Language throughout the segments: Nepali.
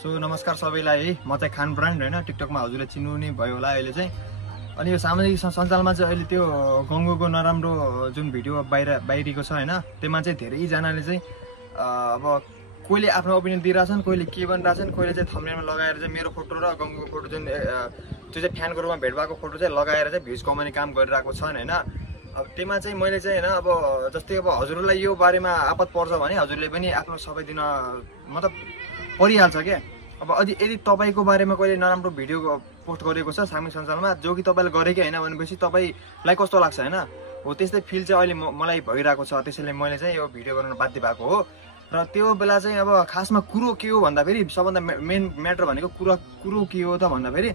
सो नमस्कार सबैलाई है, म चाहिँ खान ब्रान्ड हैन, टिकटकमा हजुरले चिन्नु नै भयो होला अहिले चाहिँ। अनि यो सामाजिक सञ्जालमा चाहिँ अहिले त्यो गङ्गोको नराम्रो जुन भिडियो बाहिरको छ हैन, त्यसमा चाहिँ धेरै जनाले चाहिँ अब कोहीले आफ्नो ओपिनियन दिइराछन्, कोहीले के भनिराछन्, कोहीले चाहिँ थम्बनेलमा लगाएर चाहिँ मेरो फोटो र गङ्गोको फोटो जुन त्यो चाहिँ फ्यानको रूपमा भेट भएको फोटो चाहिँ लगाएर चाहिँ भ्युज कमाउने काम गरिरहेको छन् हैन। अब त्यसमा चाहिँ मैले चाहिँ हैन, अब जस्तै अब हजुरलाई यो बारेमा आपत पर्छ भने हजुरले पनि आफ्नो सबै दिन मतलब परिहाल्छ क्या। अब यदि तपाईको बारेमा कहिले नराम्रो भिडियो पोस्ट गरेको छ सामाजिक सञ्जालमा, जो कि तपाईले गरेकै हैन भनेपछि तपाईलाई कस्तो लाग्छ हैन, हो त्यस्तै फिल चाहिँ अहिले मलाई भइरहेको छ। त्यसैले मैले चाहिँ यो भिडियो गर्न बाध्य भएको हो। र त्यो बेला चाहिँ अब खासमा कुरो के हो भन्दाखेरि, सबभन्दा मेन म्याटर भनेको कुरो के हो त भन्दाखेरि,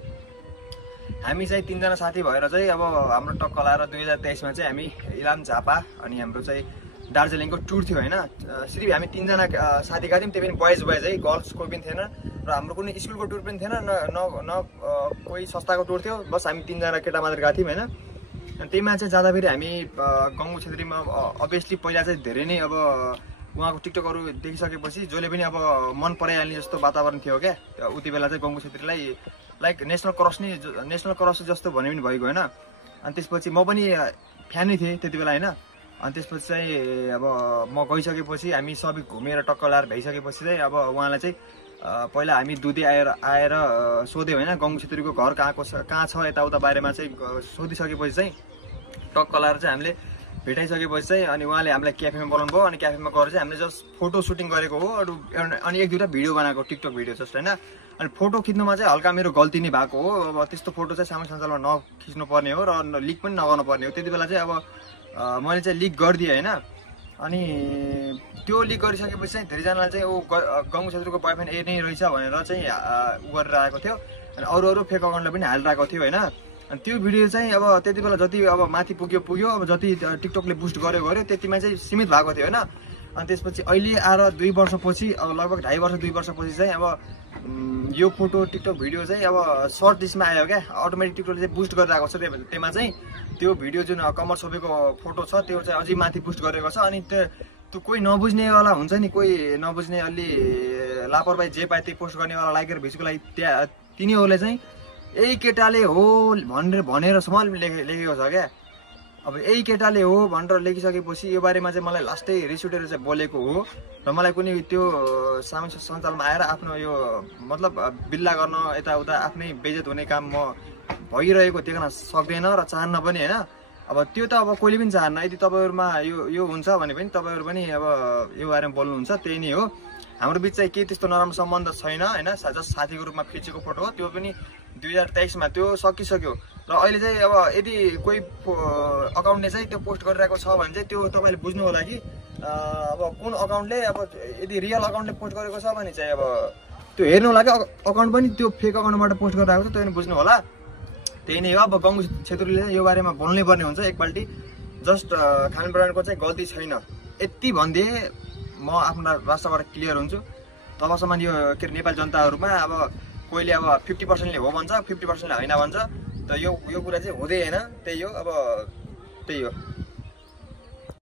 हामी चाहिँ तीनजना साथी भएर चाहिँ अब हाम्रो टक्क लाएर 2023 मा चाहिँ हामी इलाम झापा अनि हाम्रो चाहिँ दार्जिलिङको टुर थियो हैन। सिर्फ हामी तीनजना साथी गएको थियौँ, त्यो पनि बोइज है, गर्ल्स कोही पनि थिएन र हाम्रो कुनै स्कुलको टुर पनि थिएन, न कोही संस्थाको टुर थियो। बस हामी तीनजना केटा मात्र गएको थियौँ हैन। अनि त्यहीमा चाहिँ जाँदाखेरि हामी गङ्गु छेत्रीमा अभियसली पहिला चाहिँ धेरै नै अब उहाँको टिकटकहरू देखिसकेपछि जसले पनि अब मन पराइहाल्ने जस्तो वातावरण थियो क्या। उति बेला चाहिँ गङ्गु छेत्रीलाई लाइक नेसनल क्रस जस्तो भने पनि भएको होइन। अनि त्यसपछि म पनि फ्यानै थिएँ त्यति बेला होइन। अनि त्यसपछि चाहिँ अब म गइसकेपछि हामी सबै घुमेर टक्क लाएर भइसकेपछि चाहिँ अब उहाँलाई चाहिँ पहिला हामी दुधे आएर सोध्यौँ होइन, गङ्गु छेत्रीको घर कहाँ छ यताउता बारेमा चाहिँ सोधिसकेपछि चाहिँ टक्क लाएर चाहिँ हामीले भेटाइसकेपछि चाहिँ अनि उहाँले हामीलाई क्याफेमा बोलाउनु भयो। अनि क्याफेमा गएर चाहिँ हामीले जस्ट फोटो सुटिङ गरेको हो, अनि एक दुईवटा भिडियो बनाएको, टिकटक भिडियो जस्ट होइन। अनि फोटो खिच्नुमा चाहिँ हल्का मेरो गल्ती नै भएको हो। अब त्यस्तो फोटो चाहिँ सामाजिक सञ्जालमा नखिच्नु पर्ने हो र लिक पनि नगर्नु पर्ने हो। त्यति बेला चाहिँ अब मैले चाहिँ लिक गरिदिएँ होइन। अनि त्यो लिक गरिसकेपछि चाहिँ धेरैजनाले चाहिँ गङ्गु छेत्रीको बोयफ्रेन्ड ए नै रहेछ भनेर चाहिँ उ गरेर आएको थियो। अनि अरू फेक अकाउन्टलाई पनि हालिरहेको थियो होइन। अनि त्यो भिडियो चाहिँ अब त्यति बेला जति अब माथि पुग्यो, अब जति टिकटकले बुस्ट गर्यो त्यतिमा चाहिँ सीमित भएको थियो होइन। अनि त्यसपछि अहिले आएर 2 वर्षपछि, अब लगभग 2.5 वर्ष 2 वर्षपछि चाहिँ अब यो फोटो टिकटक भिडियो चाहिँ अब सर्ट लिस्टमा आयो क्या। अटोमेटिक टिकटकले चाहिँ बुस्ट गरिरहेको छ। त्यसमा चाहिँ त्यो भिडियो जुन कमर छोपेको फोटो छ त्यो चाहिँ अझै माथि बुस्ट गरेको छ। अनि त्यो कोही नबुझ्नेवाला हुन्छ नि, कोही नबुझ्ने अलि लापरवाही जे पाए त्यही पोस्ट गर्नेवाला लाइक र भिजको लागि तिनीहरूले चाहिँ यही केटाले हो भनेरसम्म लेखेको छ क्या। अब यही केटाले हो भनेर लेखिसकेपछि यो बारेमा चाहिँ मलाई लास्टै रिस उठेर चाहिँ बोलेको हो। र मलाई कुनै त्यो सामाजिक सञ्जालमा आएर आफ्नो यो मतलब बिल्ला गर्न यताउता आफ्नै बेइज्जत हुने काम म भइरहेको देख्न सक्दैन र चाहन्न पनि होइन। अब त्यो त अब कोहीले पनि चाहन्न। यदि तपाईँहरूमा यो हुन्छ भने पनि तपाईँहरू पनि अब यो बारेमा बोल्नुहुन्छ, त्यही नै हो। हाम्रो बिच चाहिँ केही त्यस्तो नराम्रो सम्बन्ध छैन होइन। जस्ट साथीको रूपमा खिचेको फोटो हो, त्यो पनि 2023 मा त्यो सकिसक्यो। र अहिले चाहिँ अब यदि कोही अकाउन्टले चाहिँ त्यो पोस्ट गरिरहेको छ भने चाहिँ त्यो तपाईँले बुझ्नु होला कि अब कुन अकाउन्टले, अब यदि रियल अकाउन्टले पोस्ट गरेको छ भने चाहिँ अब त्यो हेर्नु होला कि अकाउन्ट पनि त्यो फेक अकाउन्टबाट पोस्ट गरिरहेको छ, त्यो पनि बुझ्नु होला। त्यही नै हो। अब गङ्गु छेत्रीले यो बारेमा बोल्नै पर्ने हुन्छ एकपल्टि। जस्ट खान ब्रान्डको चाहिँ गल्ती छैन यति भनिदिए म आफ्नो राष्ट्रबाट क्लियर हुन्छु। तबसम्म यो के अरे नेपाली जनताहरूमा अब कोहीले अब 50%ले हो भन्छ, 50%ले होइन भन्छ, त यो कुरा चाहिँ हुँदै होइन। त्यही हो, अब त्यही हो।